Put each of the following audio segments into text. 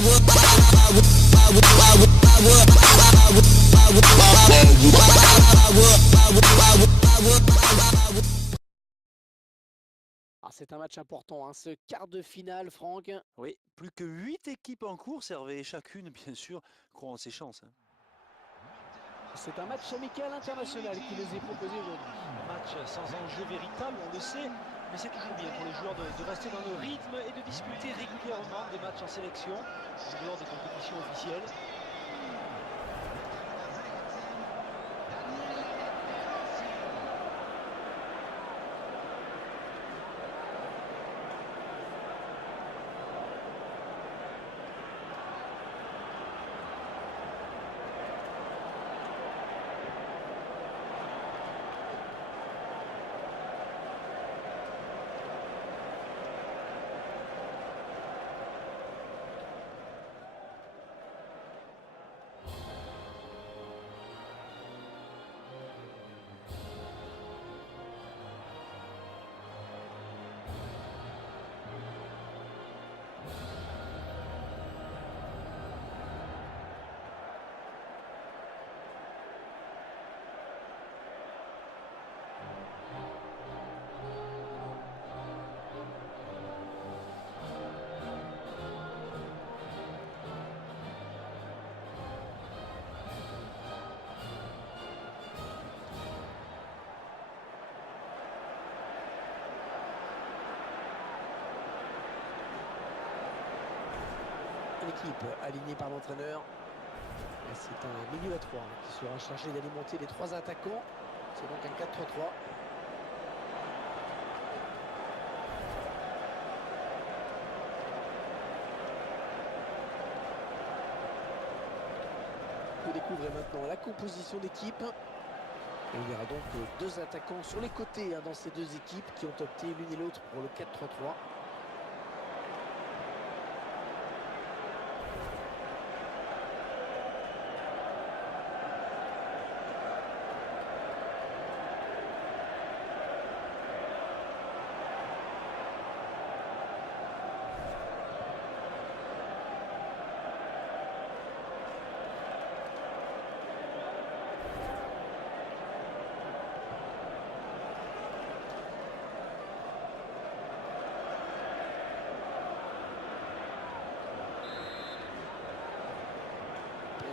Ah, c'est un match important, hein, ce quart de finale, Franck. Oui, plus que 8 équipes en course, Hervé, chacune, bien sûr, croit en ses chances. C'est un match amical international qui nous est proposé aujourd'hui. Un match sans enjeu véritable, on le sait, mais c'est toujours bien pour les joueurs de rester dans le rythme et de disputer régulièrement des matchs en sélection, en dehors des compétitions officielles. L'équipe alignée par l'entraîneur. C'est un milieu à 3 qui sera chargé d'alimenter les 3 attaquants. C'est donc un 4-3-3. Vous découvrez maintenant la composition d'équipe. Et il y aura donc 2 attaquants sur les côtés dans ces 2 équipes qui ont opté l'une et l'autre pour le 4-3-3.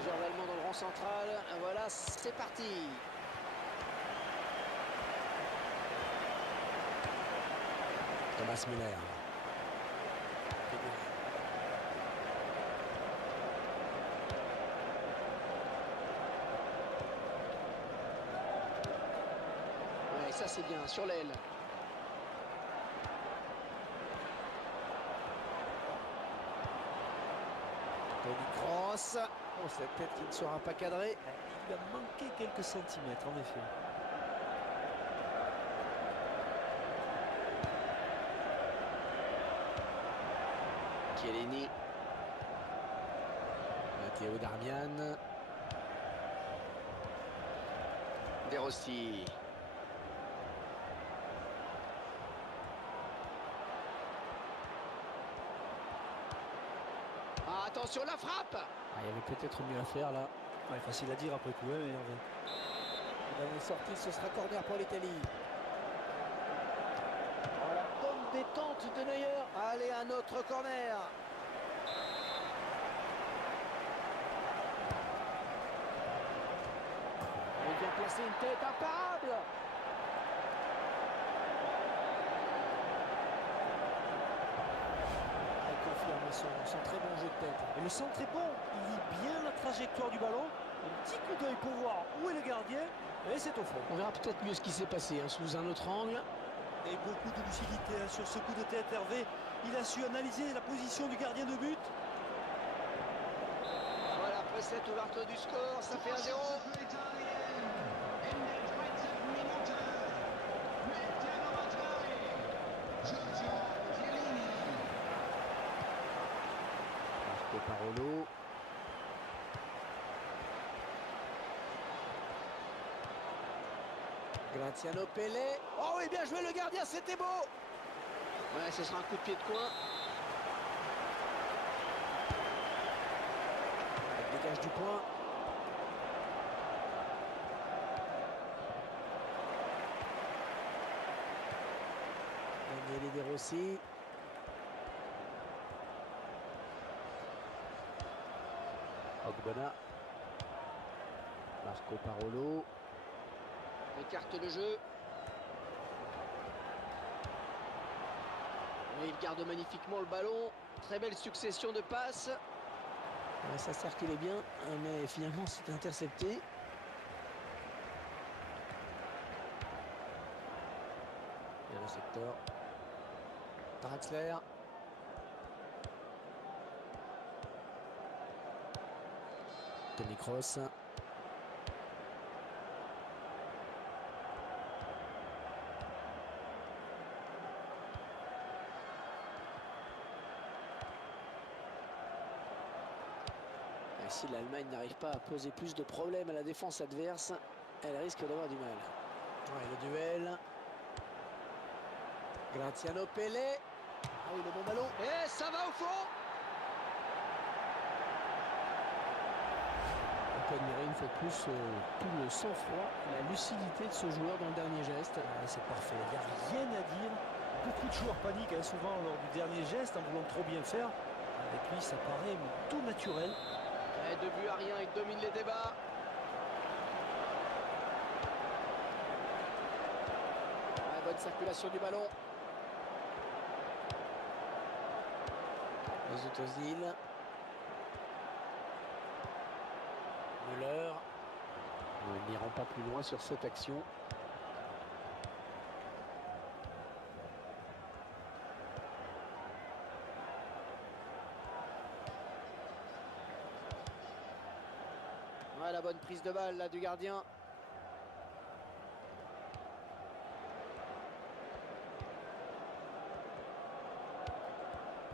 Allemand dans le rang central, voilà, c'est parti. Thomas Müller. Ouais, ça c'est bien, sur l'aile. Toni Kroos. Oh, cette tête qui ne sera pas cadrée. Il a manqué quelques centimètres, en effet. Chiellini. Matteo Darmian. De Rossi. Ah, attention, la frappe. Ah, il y avait peut-être mieux à faire là. Ouais, facile à dire après coup, hein, Hervé. Dans les sorties, ce sera corner pour l'Italie. Oh, la bonne détente de Neuer. Allez, un autre corner. Il vient placer une tête imparable. Il confirme son très bon jeu de tête. Et le centre est bon, il lit bien la trajectoire du ballon. Un petit coup d'œil pour voir où est le gardien. Et c'est au fond. On verra peut-être mieux ce qui s'est passé sous un autre angle. Et beaucoup de lucidité sur ce coup de tête, Hervé. Il a su analyser la position du gardien de but. Voilà, après cette ouverture du score, ça fait 1-0. Marco Parolo. Graziano Pellè. Oh oui, bien joué le gardien, c'était beau. Ouais, ce sera un coup de pied de coin. marquage du point. Daniele De Rossi. Ogbonna. Marco Parolo. Écarte le jeu. Et il garde magnifiquement le ballon. Très belle succession de passes. Ouais, ça circulait bien, mais finalement c'est intercepté. Il y a le secteur. Draxler. Toni Kroos. Et si l'Allemagne n'arrive pas à poser plus de problèmes à la défense adverse, elle risque d'avoir du mal. Ouais, le duel. Graziano Pellè. Ah oui, le bon ballon. Et ça va au fond. On peut admirer une fois de plus tout le sang-froid, la lucidité de ce joueur dans le dernier geste. C'est parfait, il n'y a rien à dire. Beaucoup de joueurs paniquent souvent lors du dernier geste en voulant trop bien faire. Avec lui, ça paraît tout naturel. Et 2-1, il domine les débats. Ouais, bonne circulation du ballon. Mesut Özil. Müller. Nous n'irons pas plus loin sur cette action. Ouais, la bonne prise de balle là du gardien.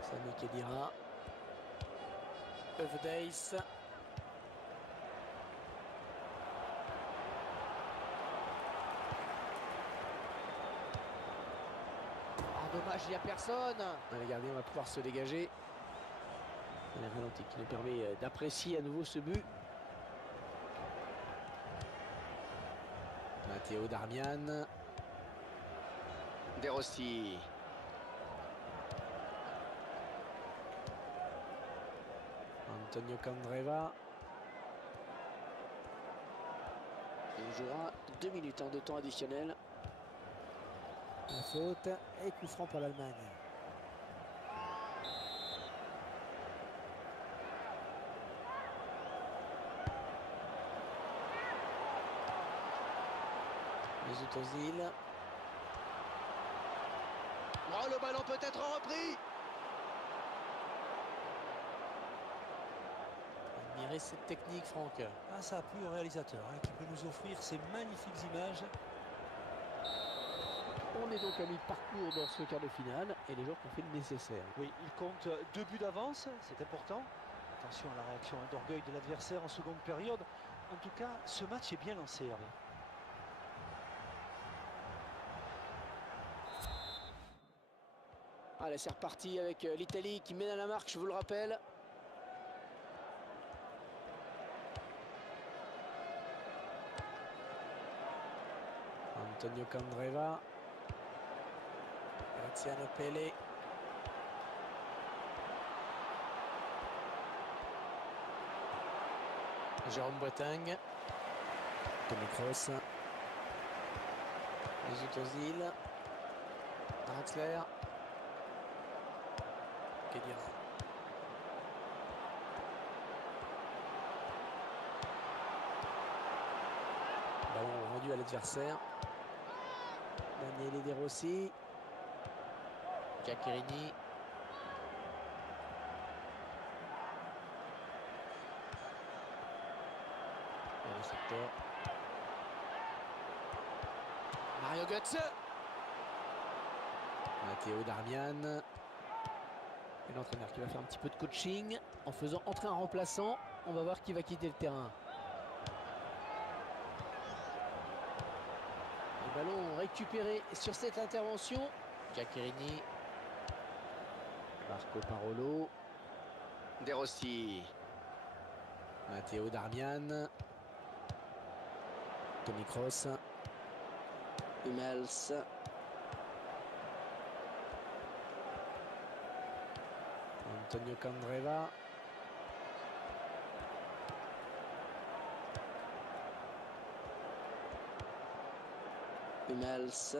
Sami Khedira. Öfdeis. Dommage, il n'y a personne. Le gardien va pouvoir se dégager. Un ralenti qui nous permet d'apprécier à nouveau ce but. Matteo Darmian. De Rossi. Antonio Candreva. Il jouera 2 minutes de temps additionnel. La faute et coup franc pour l'Allemagne. Mesut Özil. Oh, le ballon peut être repris. Admirez cette technique, Franck. Ah, ça a plu au réalisateur qui peut nous offrir ces magnifiques images. On est donc à mi-parcours dans ce quart de finale et les joueurs ont fait le nécessaire. Oui, il compte 2 buts d'avance, c'est important. Attention à la réaction d'orgueil de l'adversaire en seconde période. En tout cas, ce match est bien lancé, Hervé. Allez, c'est reparti avec l'Italie qui mène à la marque, je vous le rappelle. Antonio Candreva. Graziano Pellè. Jérôme Boateng. Toni Kroos. Mesut Özil. Draxler. Khedira. Ballon rendu à l'adversaire. Daniele De Rossi. Giaccherini. Et le secteur. Mario Götze. Matteo Darmian. Et l'entraîneur qui va faire un petit peu de coaching en faisant entrer un remplaçant. On va voir qui va quitter le terrain. Le ballon récupéré sur cette intervention. Giaccherini. Marco Parolo. De Rossi. Matteo Darmian. Toni Kroos. Hummels. Antonio Candreva. Hummels.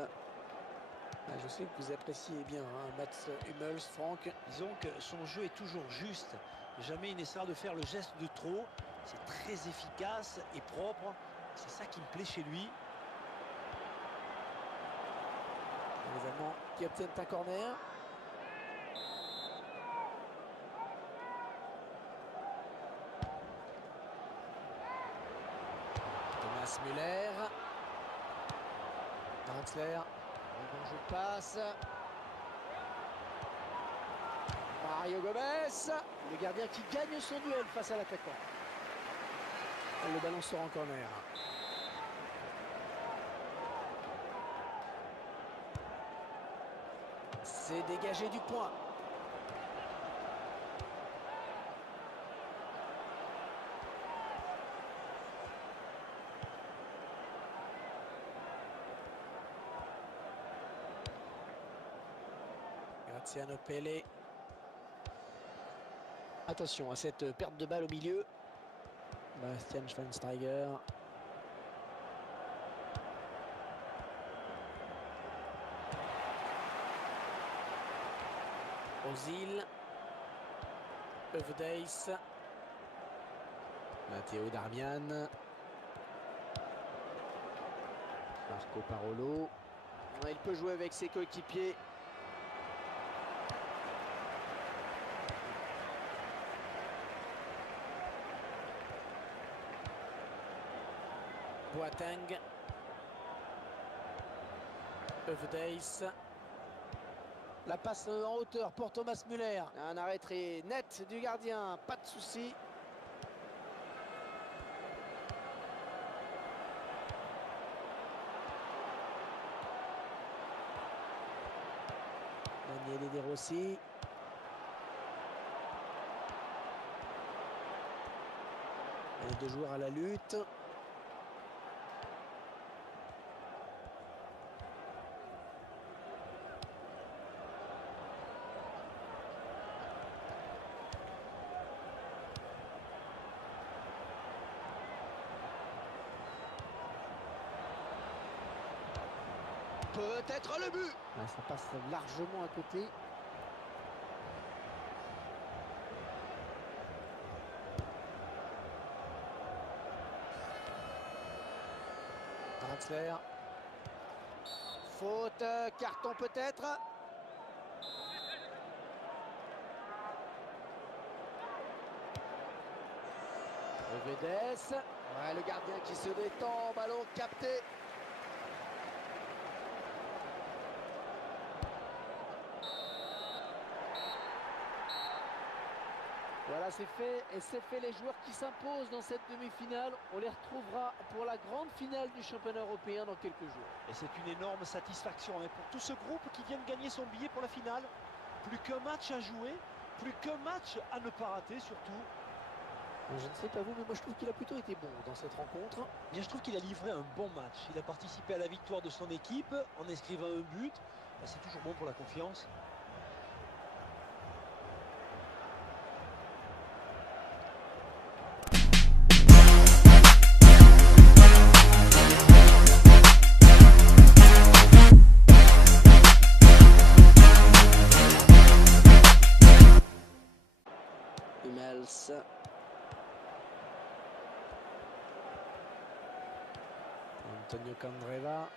Je sais que vous appréciez bien Mats Hummels, Franck. Disons que son jeu est toujours juste. Jamais il n'essaiera de faire le geste de trop. C'est très efficace et propre. C'est ça qui me plaît chez lui. Les Allemands qui obtiennent un corner. Thomas Müller. Draxler. Bon jeu de passe. Mario Gomez. Le gardien qui gagne son duel face à l'attaquant. Le ballon sort en corner. C'est dégagé du point. Graziano Pelle. Attention à cette perte de balle au milieu. Bastian Schweinsteiger. Ozil. Övedeis. Matteo Darmian. Marco Parolo. Il peut jouer avec ses coéquipiers. Boateng. Övedeis. La passe en hauteur pour Thomas Müller. Un arrêt très net du gardien, pas de souci. Daniele De Rossi. Les deux joueurs à la lutte. Peut-être le but. Ça passe largement à côté. Draxler. Faute, carton peut-être. Övedeis. Ouais, le gardien qui se détend, ballon capté. Voilà, c'est fait, et c'est fait. Les joueurs qui s'imposent dans cette demi-finale, on les retrouvera pour la grande finale du championnat européen dans quelques jours. Et c'est une énorme satisfaction pour tout ce groupe qui vient de gagner son billet pour la finale. Plus qu'un match à jouer, plus qu'un match à ne pas rater surtout. Je ne sais pas vous, mais moi je trouve qu'il a plutôt été bon dans cette rencontre. Bien, je trouve qu'il a livré un bon match. Il a participé à la victoire de son équipe en inscrivant un but. C'est toujours bon pour la confiance. Hummels. Antonio Candreva.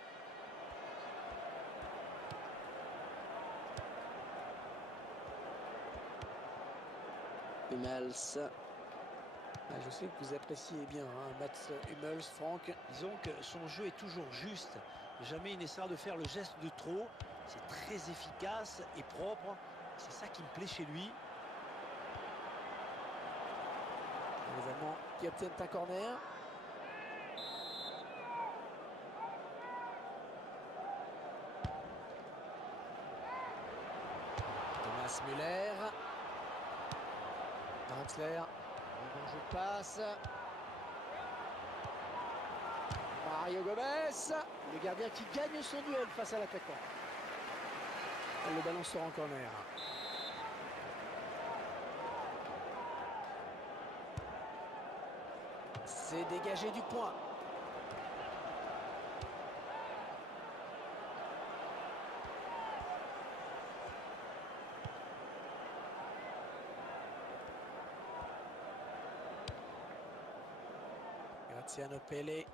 Hummels. Je sais que vous appréciez bien Mats Hummels, Franck. Disons que son jeu est toujours juste. Jamais il n'essaiera de faire le geste de trop. C'est très efficace et propre. C'est ça qui me plaît chez lui. Les Allemands qui obtiennent un corner. Thomas Müller. Draxler. Bon jeu de passe. Mario Gomez, le gardien qui gagne son duel face à l'attaquant. Le ballon sort en corner. C'est dégagé du point. Graziano Pelle.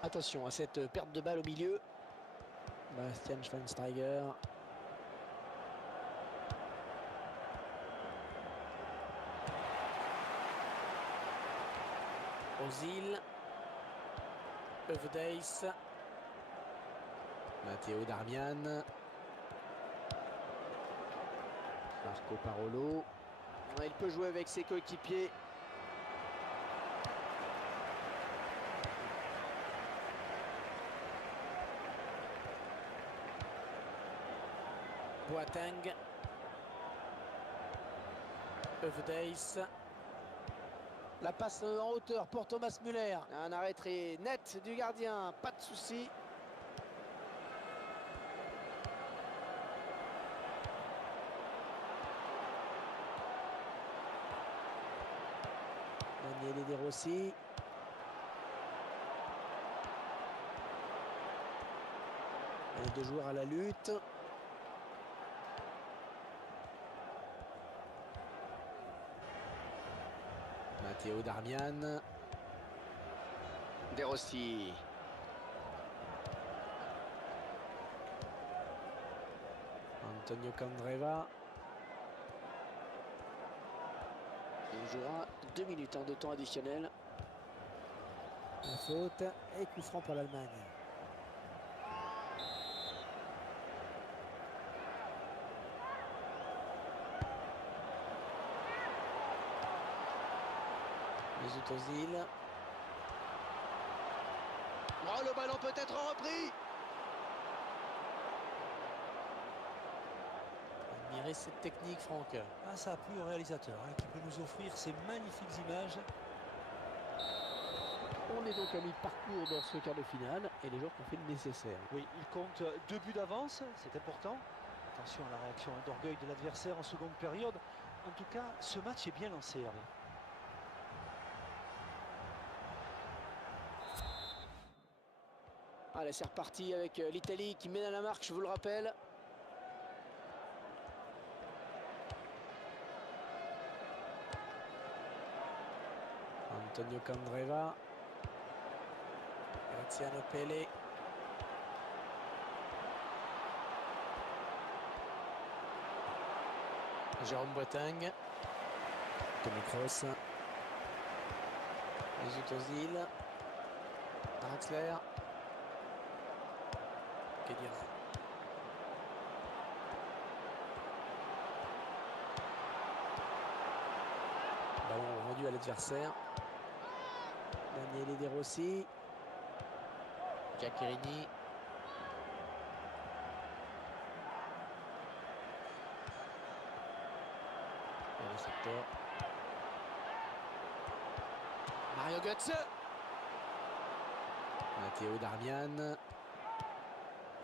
Attention à cette perte de balle au milieu. Bastian Schweinsteiger. Ozil. Övedeis. Matteo Darmian. Marco Parolo. Il peut jouer avec ses coéquipiers. Boateng. Övedeis. La passe en hauteur pour Thomas Müller. Un arrêt très net du gardien, pas de souci. Daniele De Rossi. Les deux joueurs à la lutte. Matteo Darmian. De Rossi. Antonio Candreva. Il jouera 2 minutes de temps additionnel. La faute et coup franc pour l'Allemagne. Mesut Ozil. Oh, le ballon peut être repris. Admirez cette technique, Franck. Ah, ça a plu au réalisateur qui peut nous offrir ces magnifiques images. On est donc à mi-parcours dans ce quart de finale et les joueurs ont fait le nécessaire. Oui, il compte 2 buts d'avance, c'est important. Attention à la réaction d'orgueil de l'adversaire en seconde période. En tout cas, ce match est bien lancé, Hervé. Allez, c'est reparti avec l'Italie qui mène à la marque, je vous le rappelle. Antonio Candreva. Graziano Pelle. Jérôme Boateng. Toni Kroos. Mesut Ozil. Draxler. Kedira. Ballon rendu à l'adversaire. Daniele De Rossi. Giaccherini. Et le secteur. Mario Götze. Matteo Darmian.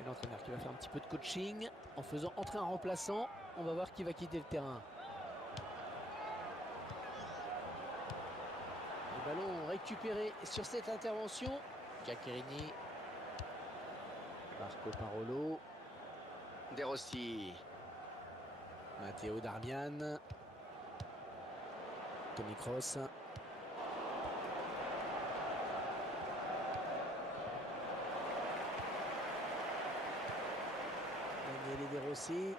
Et l'entraîneur qui va faire un petit peu de coaching en faisant entrer un remplaçant. On va voir qui va quitter le terrain. Le ballon récupéré sur cette intervention. Giaccherini. Marco Parolo. De Rossi. Matteo Darmian. Toni Kroos. Daniele De Rossi.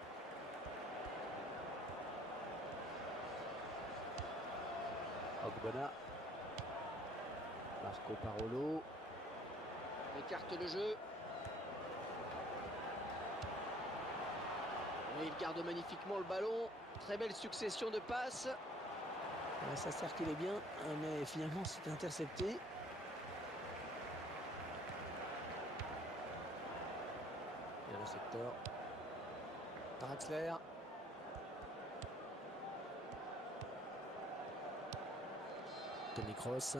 Ogbonna. Marco Parolo. Écarte le jeu. Et il garde magnifiquement le ballon. Très belle succession de passes. Ouais, ça circulait bien, mais finalement c'était intercepté. Il y a le secteur. Draxler. Toni Kroos.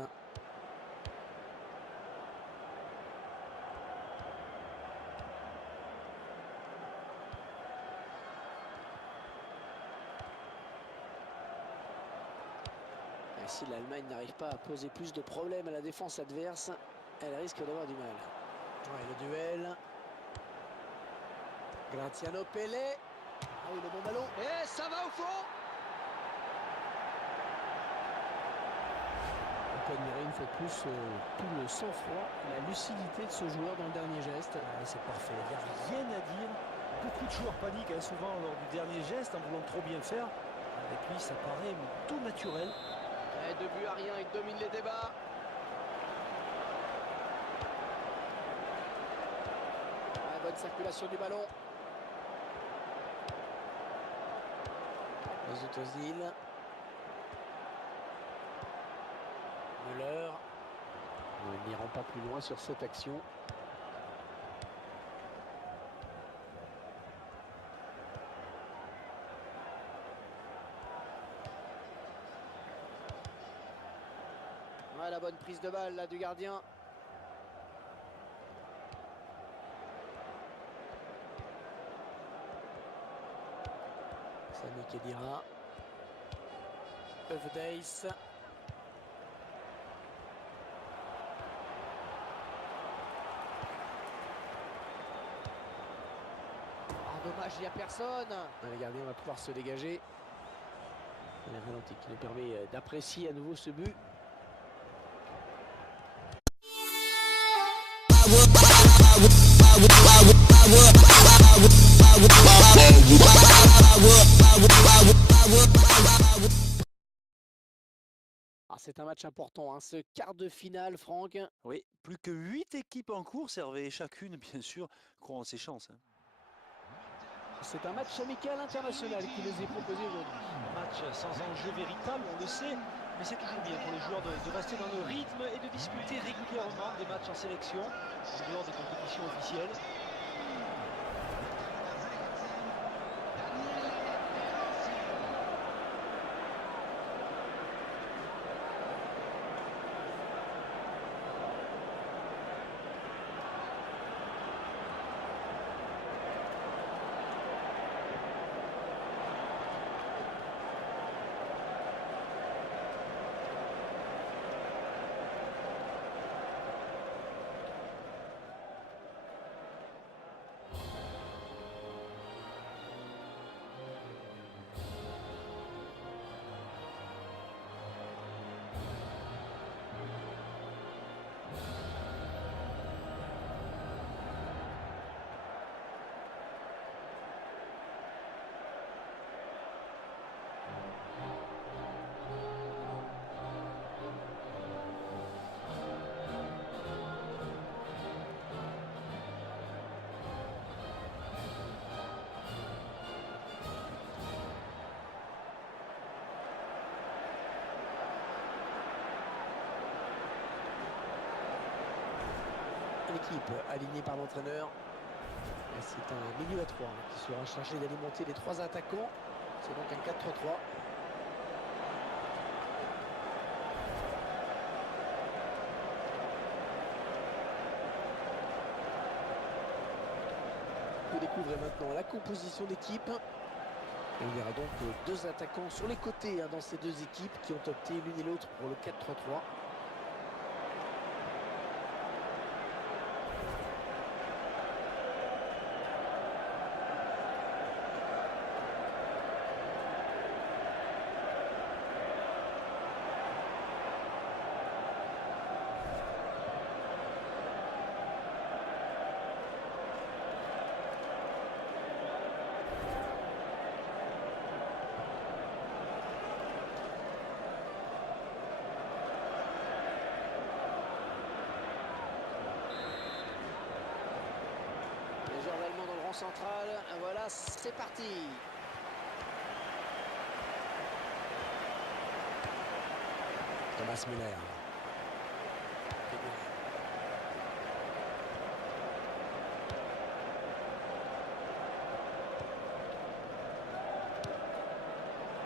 Et si l'Allemagne n'arrive pas à poser plus de problèmes à la défense adverse, elle risque d'avoir du mal. Ouais, le duel. Graziano Pellè. Ah oui, le bon ballon. Et ça va au fond. On peut admirer une fois de plus tout le sang-froid et la lucidité de ce joueur dans le dernier geste. C'est parfait, il n'y a rien à dire. Beaucoup de joueurs paniquent souvent lors du dernier geste en voulant trop bien faire. Avec lui, ça paraît tout naturel. Et 2-1, il domine les débats. Ouais, bonne circulation du ballon. Mesut Özil. Müller. Il n'ira pas plus loin sur cette action. Ouais, la bonne prise de balle là du gardien. Sami Khedira. Öfdeis. Dommage, il n'y a personne. Le gardien va pouvoir se dégager. Un ralenti qui nous permet d'apprécier à nouveau ce but. Ah, c'est un match important, hein, ce quart de finale, Franck. Oui, plus que 8 équipes en course, Hervé, et chacune, bien sûr, croit en ses chances. C'est un match amical international qui nous est proposé aujourd'hui. Un match sans enjeu véritable, on le sait, mais c'est toujours bien pour les joueurs de rester dans le rythme et de disputer régulièrement des matchs en sélection, en dehors des compétitions officielles. L'équipe alignée par l'entraîneur. C'est un milieu à 3 qui sera chargé d'alimenter les 3 attaquants. C'est donc un 4-3-3. Vous découvrez maintenant la composition d'équipe. Il y aura donc 2 attaquants sur les côtés dans ces 2 équipes qui ont opté l'une et l'autre pour le 4-3-3. Allemand dans le rang central, voilà, c'est parti. Thomas Müller.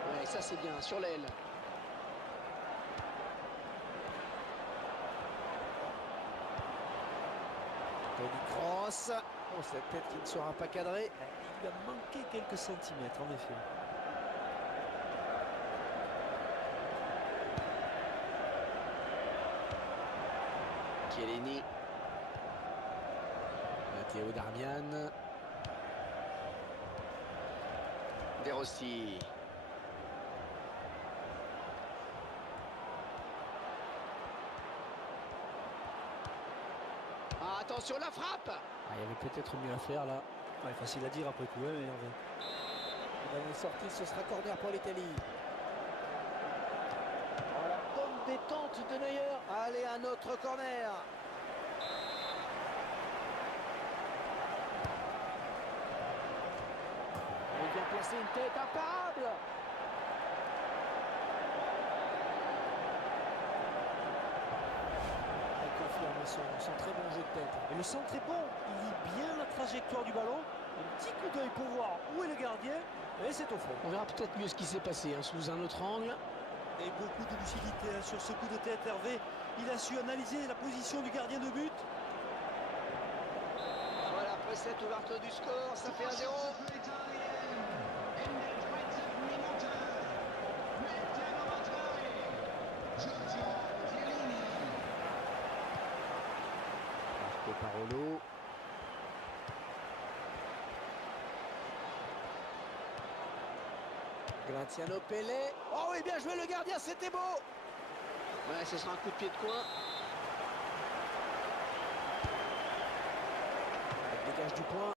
Ouais, ça c'est bien, sur l'aile. crosse. Oh, cette tête qui ne sera pas cadrée. Il lui a manqué quelques centimètres, en effet. Chiellini. Matteo Darmian. De Rossi. Ah, attention, la frappe. Il y avait peut-être mieux à faire là. Ouais, facile à dire après coup, hein, Hervé. La dernière sortie, ce sera corner pour l'Italie. Oh, la bonne détente de Neuer. Allez, un autre corner. Il vient placer une tête imparable. Il confirme son très bon jeu de tête. Et le centre est bon, il lit bien la trajectoire du ballon. Un petit coup d'œil pour voir où est le gardien. Et c'est au fond. On verra peut-être mieux ce qui s'est passé sous un autre angle. Et beaucoup de lucidité sur ce coup de tête, Hervé. Il a su analyser la position du gardien de but. Voilà, après cette ouverture du score, ça fait 1-0. Marco Parolo. Graziano Pelé. Oh oui, bien joué le gardien, c'était beau. Ouais, ce sera un coup de pied de coin. Il dégage du point.